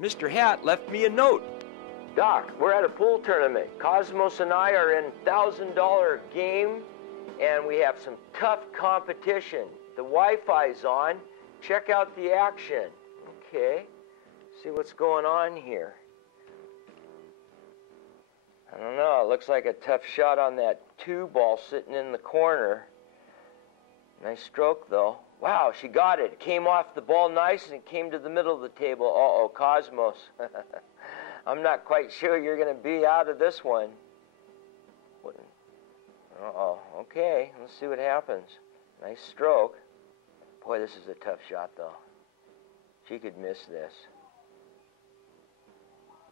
Mr. Hat left me a note. Doc, we're at a pool tournament. Cosmos and I are in $1,000 game, and we have some tough competition. The Wi-Fi's on. Check out the action. Okay, see what's going on here. I don't know, it looks like a tough shot on that 2-ball sitting in the corner. Nice stroke though. Wow, she got it. It came off the ball nice and it came to the middle of the table. Uh-oh, Cosmos. I'm not quite sure you're going to be out of this one. Uh-oh, okay, let's see what happens. Nice stroke. Boy, this is a tough shot though. She could miss this.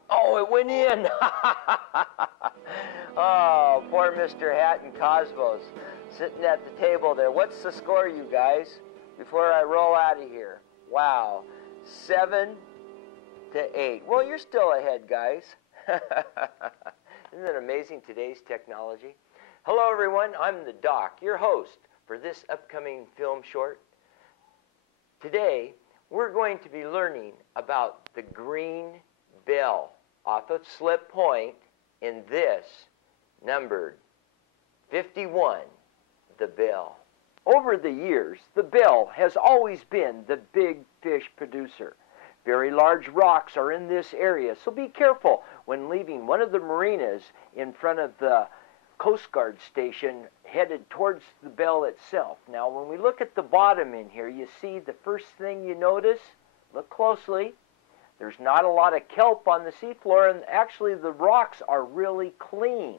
Oh, it went in. Oh, poor Mr. Hat and Cosmos sitting at the table there. What's the score, you guys, before I roll out of here? Wow, 7-8. Well, you're still ahead, guys. Isn't it amazing, today's technology? Hello, everyone. I'm the Doc, your host for this upcoming film short. Today, we're going to be learning about the green bell off of Slip Point in this numbered 51, the bell. Over the years, the bell has always been the big fish producer. Very large rocks are in this area, so be careful when leaving one of the marinas in front of the Coast Guard station headed towards the bell itself. Now, when we look at the bottom in here, you see the first thing you notice, look closely, there's not a lot of kelp on the seafloor, and actually the rocks are really clean.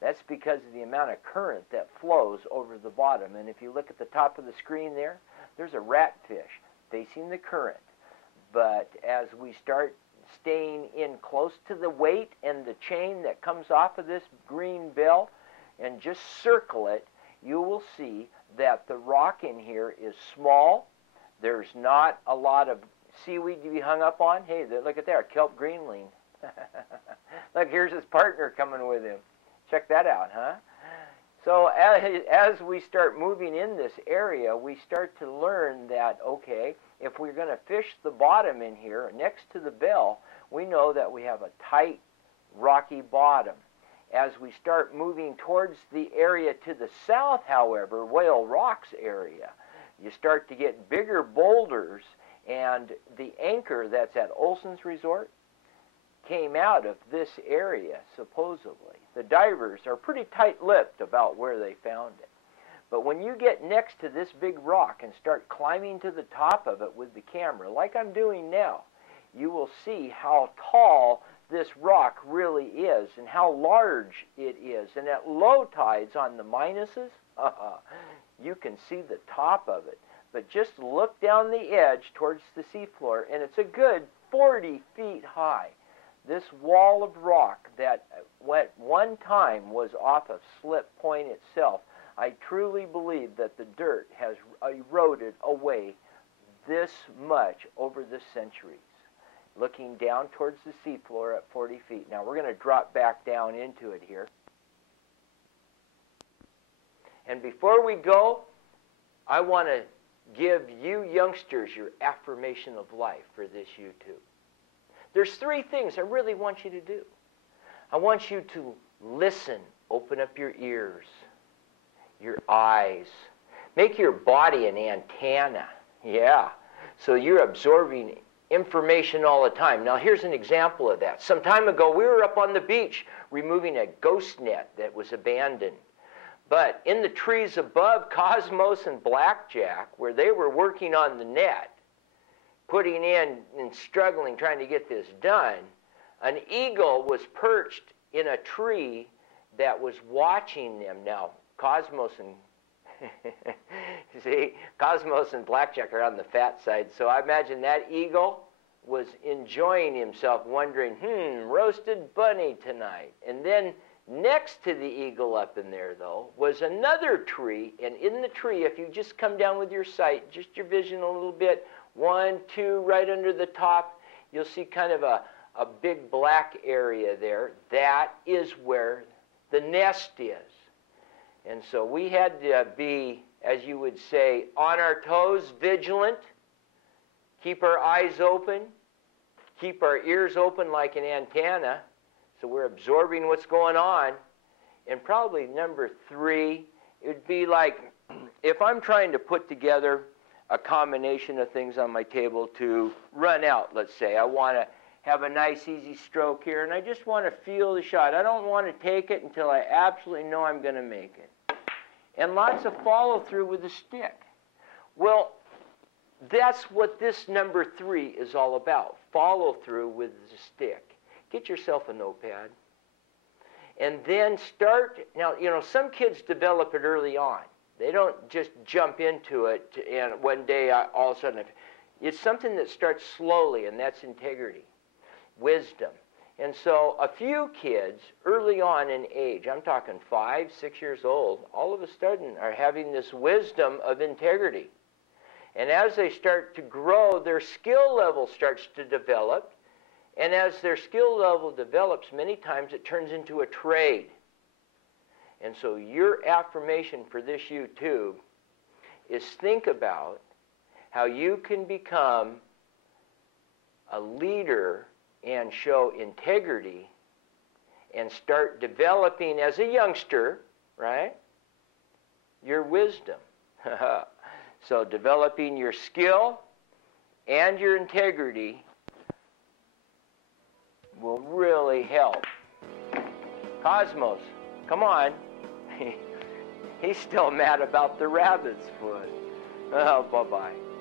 That's because of the amount of current that flows over the bottom. And if you look at the top of the screen there, there's a ratfish facing the current. But as we start staying in close to the weight and the chain that comes off of this green bell and just circle it, you will see that the rock in here is small. There's not a lot of seaweed to be hung up on. Hey, look at there, kelp greenling. Look, here's his partner coming with him. Check that out, huh? So as we start moving in this area, we start to learn that, okay, if we're going to fish the bottom in here next to the bell, we know that we have a tight, rocky bottom. As we start moving towards the area to the south, however, Whale Rocks area, you start to get bigger boulders, and the anchor that's at Olson's Resort came out of this area, supposedly. The divers are pretty tight-lipped about where they found it. But when you get next to this big rock and start climbing to the top of it with the camera, like I'm doing now, you will see how tall this rock really is and how large it is. And at low tides on the minuses, you can see the top of it. But just look down the edge towards the seafloor, and it's a good 40 feet high. This wall of rock that at one time was off of Slip Point itself, I truly believe that the dirt has eroded away this much over the centuries. Looking down towards the seafloor at 40 feet. Now we're going to drop back down into it here. And before we go, I want to give you youngsters your affirmation of life for this YouTube. There's 3 things I really want you to do. I want you to listen, open up your ears, your eyes. Make your body an antenna. Yeah. So you're absorbing information all the time. Now here's an example of that. Some time ago we were up on the beach removing a ghost net that was abandoned. But in the trees above Cosmos and Blackjack, where they were working on the net, putting in and struggling trying to get this done, an eagle was perched in a tree that was watching them. Now, Cosmos and see, Cosmos and Blackjack are on the fat side, so I imagine that eagle was enjoying himself, wondering, roasted bunny tonight. And then next to the eagle up in there, though, was another tree, and in the tree, if you just come down with your sight, just your vision a little bit, 1, 2, right under the top, you'll see kind of a big black area there. That is where the nest is. And so we had to be, as you would say, on our toes, vigilant, keep our eyes open, keep our ears open like an antenna, so we're absorbing what's going on. And probably number 3, it would be like if I'm trying to put together a combination of things on my table to run out, let's say. I want to have a nice easy stroke here, and I just want to feel the shot. I don't want to take it until I absolutely know I'm going to make it. And lots of follow through with the stick. Well, that's what this number 3 is all about, follow through with the stick. Get yourself a notepad. And then start, now, you know, some kids develop it early on. They don't just jump into it and one day all of a sudden, it's something that starts slowly, and that's integrity, wisdom. And so a few kids early on in age, I'm talking 5, 6 years old, all of a sudden are having this wisdom of integrity. And as they start to grow, their skill level starts to develop. And as their skill level develops, many times it turns into a trade. And so your affirmation for this YouTube is think about how you can become a leader and show integrity and start developing as a youngster, right, your wisdom. So developing your skill and your integrity will really help. Cosmos, come on. He's still mad about the rabbit's foot. Oh, bye-bye.